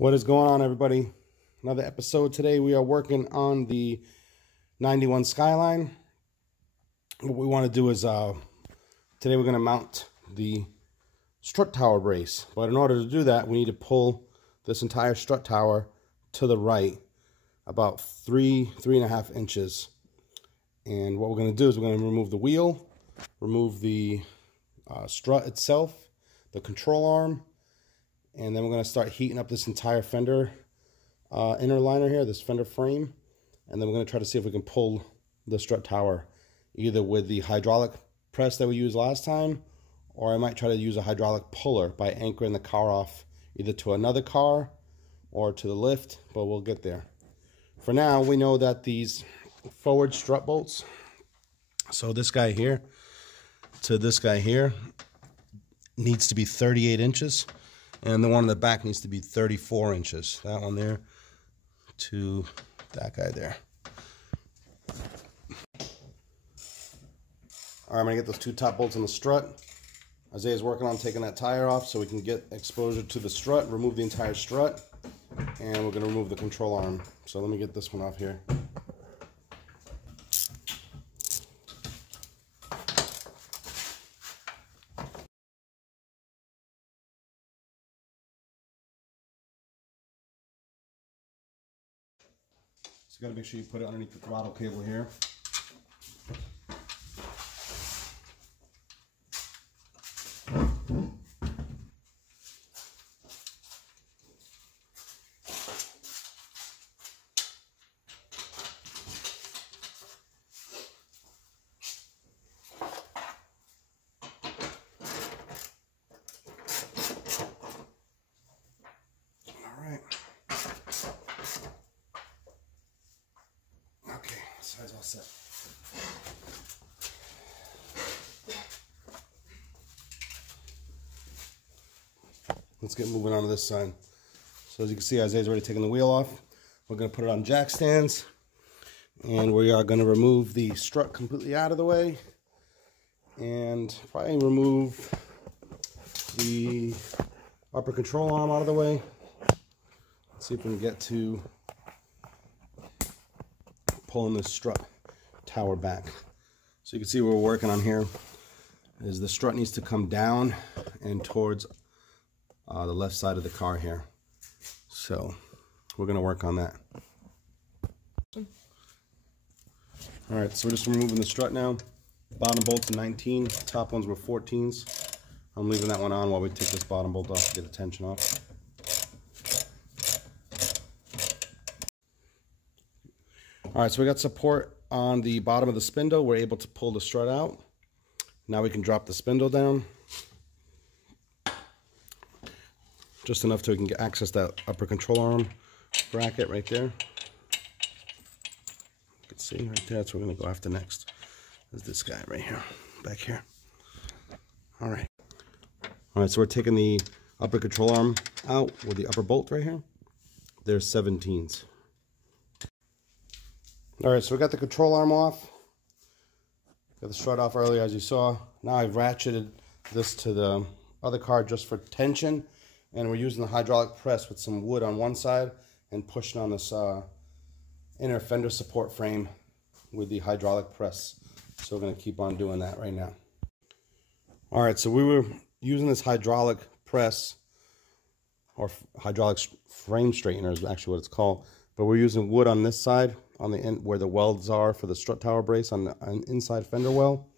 What is going on, everybody? Another episode. Today we are working on the 91 Skyline. What we want to do is today we're going to mount the strut tower brace, but in order to do that we need to pull this entire strut tower to the right about 3.5 inches. And what we're going to do is we're going to remove the wheel, remove the strut itself, the control arm, and then we're going to start heating up this entire fender inner liner here, this fender frame. And then we're going to try to see if we can pull the strut tower either with the hydraulic press that we used last time, or I might try to use a hydraulic puller by anchoring the car off either to another car or to the lift, but we'll get there. For now, we know that these forward strut bolts, so this guy here to this guy here, needs to be 38 inches. And the one in the back needs to be 34 inches. That one there to that guy there. All right, I'm gonna get those two top bolts on the strut. Isaiah's working on taking that tire off so we can get exposure to the strut, remove the entire strut, and we're gonna remove the control arm. So let me get this one off here. You gotta make sure you put it underneath the throttle cable here. Size all set. Let's get moving on to this side. So as you can see, Isaiah's already taken the wheel off. We're going to put it on jack stands, and we are going to remove the strut completely out of the way, and probably remove the upper control arm out of the way. Let's see if we can get to pulling this strut tower back. So you can see what we're working on here is the strut needs to come down and towards the left side of the car here. So we're going to work on that. Alright, so we're just removing the strut now. Bottom bolts are 19, top ones were 14s. I'm leaving that one on while we take this bottom bolt off to get the tension off. Alright, so we got support on the bottom of the spindle. We're able to pull the strut out. Now we can drop the spindle down. Just enough so we can get access that upper control arm bracket right there. You can see right there, that's what we're going to go after next. Is this guy right here, back here. Alright. Alright, so we're taking the upper control arm out with the upper bolt right here. There's 17s. Alright, so we got the control arm off. Got the strut off earlier, as you saw. Now I've ratcheted this to the other car just for tension. And we're using the hydraulic press with some wood on one side and pushing on this inner fender support frame with the hydraulic press. So we're going to keep on doing that right now. Alright, so we were using this hydraulic press, or hydraulic frame straightener is actually what it's called. But we're using wood on this side, on the end where the welds are for the strut tower brace on the inside fender well.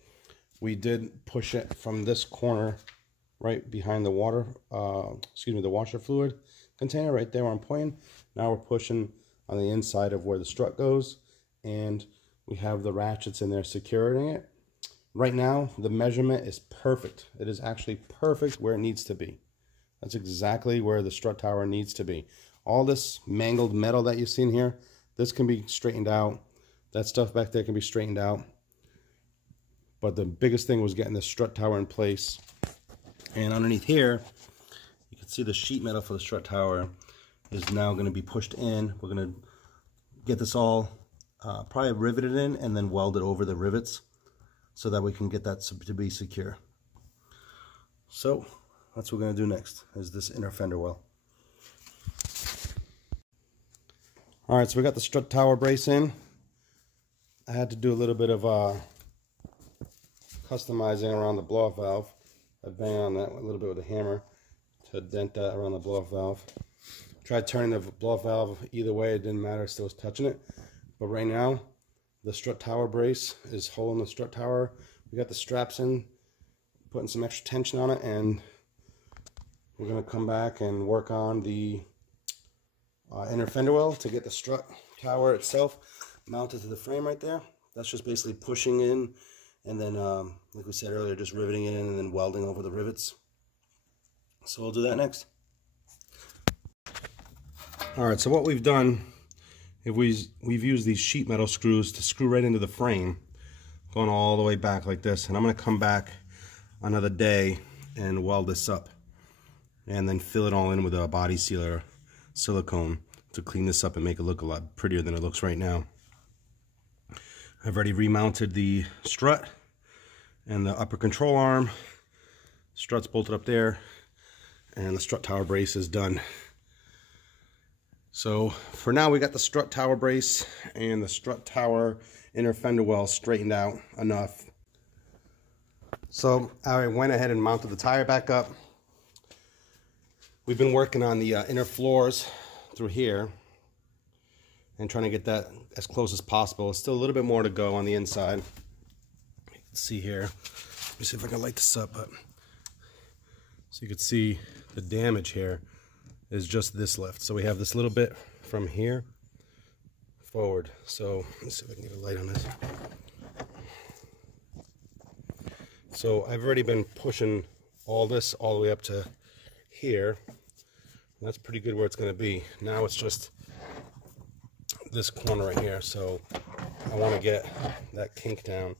We did push it from this corner right behind the water, the washer fluid container right there where I'm pointing. Now we're pushing on the inside of where the strut goes, and we have the ratchets in there securing it. Right now, the measurement is perfect. It is actually perfect where it needs to be. That's exactly where the strut tower needs to be. All this mangled metal that you've seen here, this can be straightened out. That stuff back there can be straightened out. But the biggest thing was getting the strut tower in place. And underneath here, you can see the sheet metal for the strut tower is now going to be pushed in. We're going to get this all probably riveted in and then welded over the rivets so that we can get that to be secure. So that's what we're going to do next, is this inner fender well. All right, so we got the strut tower brace in. I had to do a little bit of customizing around the blow-off valve. I banged on that a little bit with a hammer to dent that around the blow-off valve. Tried turning the blow-off valve either way, it didn't matter, still was touching it. But right now, the strut tower brace is holding the strut tower. We got the straps in, putting some extra tension on it, and we're gonna come back and work on the inner fender well to get the strut tower itself mounted to the frame right there. That's just basically pushing in, and then, like we said earlier, just riveting it in and then welding over the rivets. So we'll do that next. All right, so what we've done, we've used these sheet metal screws to screw right into the frame, going all the way back like this. And I'm gonna come back another day and weld this up, and then fill it all in with a body sealer silicone to clean this up and make it look a lot prettier than it looks right now. I've already remounted the strut and the upper control arm. Strut's bolted up there, and the strut tower brace is done. So for now, we got the strut tower brace and the strut tower inner fender well straightened out enough. So I went ahead and mounted the tire back up. We've been working on the inner floors through here and trying to get that as close as possible. There's still a little bit more to go on the inside. You can see here. Let me see if I can light this up. So you can see the damage here is just this lift. So we have this little bit from here forward. So let's see if I can get a light on this. So I've already been pushing all this all the way up to here. That's pretty good where it's going to be. Now it's just this corner right here. So I want to get that kink down.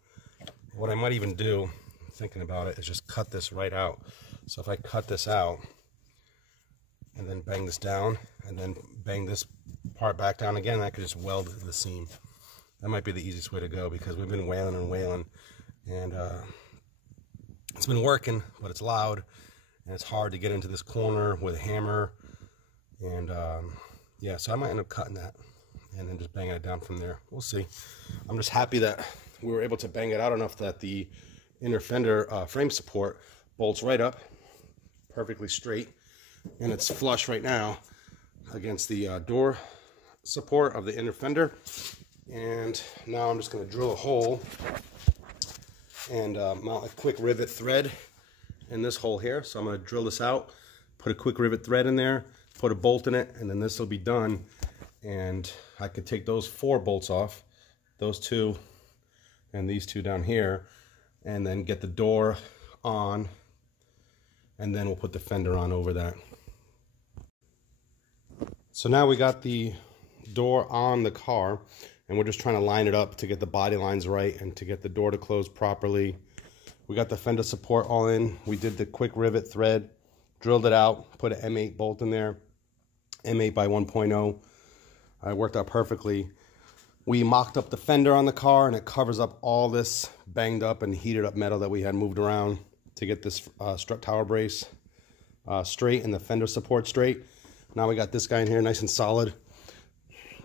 What I might even do, thinking about it, is just cut this right out. So if I cut this out and then bang this down and then bang this part back down again, I could just weld the seam. That might be the easiest way to go, because we've been wailing and wailing, and it's been working, but it's loud and it's hard to get into this corner with a hammer. And yeah, so I might end up cutting that and then just banging it down from there. We'll see. I'm just happy that we were able to bang it out enough that the inner fender frame support bolts right up perfectly straight, and it's flush right now against the door support of the inner fender. And now I'm just going to drill a hole and mount a quick rivet thread in this hole here. So I'm going to drill this out, put a quick rivet thread in there, put a bolt in it, and then this will be done. And I could take those 4 bolts off, those 2 and these 2 down here, and then get the door on, and then we'll put the fender on over that. So now we got the door on the car, and we're just trying to line it up to get the body lines right and to get the door to close properly. We got the fender support all in. We did the quick rivet thread, drilled it out, put an M8 bolt in there, M8 by 1.0. It worked out perfectly. We mocked up the fender on the car, and it covers up all this banged up and heated up metal that we had moved around to get this strut tower brace straight and the fender support straight. Now we got this guy in here nice and solid.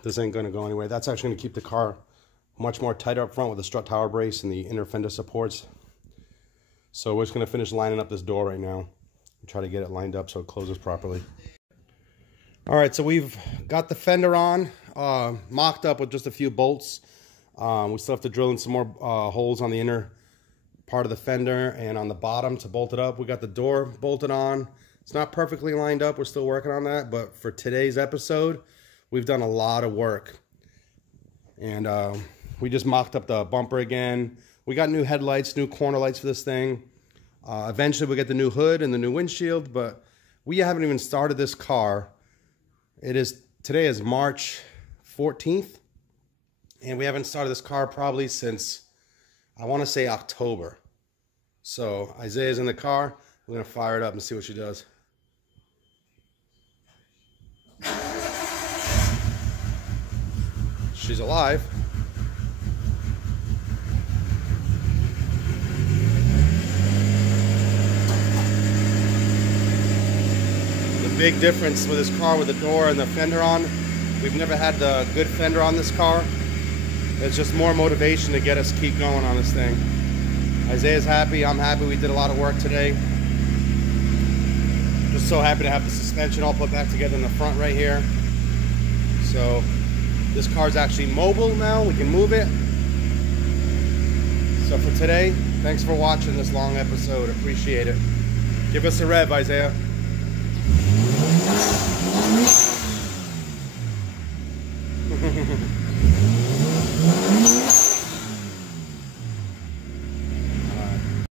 This ain't gonna go anywhere. That's actually gonna keep the car much more tighter up front with the strut tower brace and the inner fender supports. So we're just gonna finish lining up this door right now and try to get it lined up so it closes properly. All right, so we've got the fender on, mocked up with just a few bolts. We still have to drill in some more holes on the inner part of the fender and on the bottom to bolt it up. We got the door bolted on. It's not perfectly lined up. We're still working on that, but for today's episode, we've done a lot of work. And we just mocked up the bumper again. We got new headlights, new corner lights for this thing. Eventually we'll get the new hood and the new windshield, but we haven't even started this car. Today is March 14th, and we haven't started this car probably since, I want to say, October. So Isaiah's in the car. We're going to fire it up and see what she does. She's alive. The big difference with this car with the door and the fender on We've never had the good fender on this car. It's just more motivation to get us keep going on this thing. Isaiah's happy, I'm happy. We did a lot of work today. Just so happy to have the suspension all put back together in the front right here. So this car's actually mobile now, we can move it. So for today, thanks for watching this long episode, appreciate it. Give us a rev, Isaiah.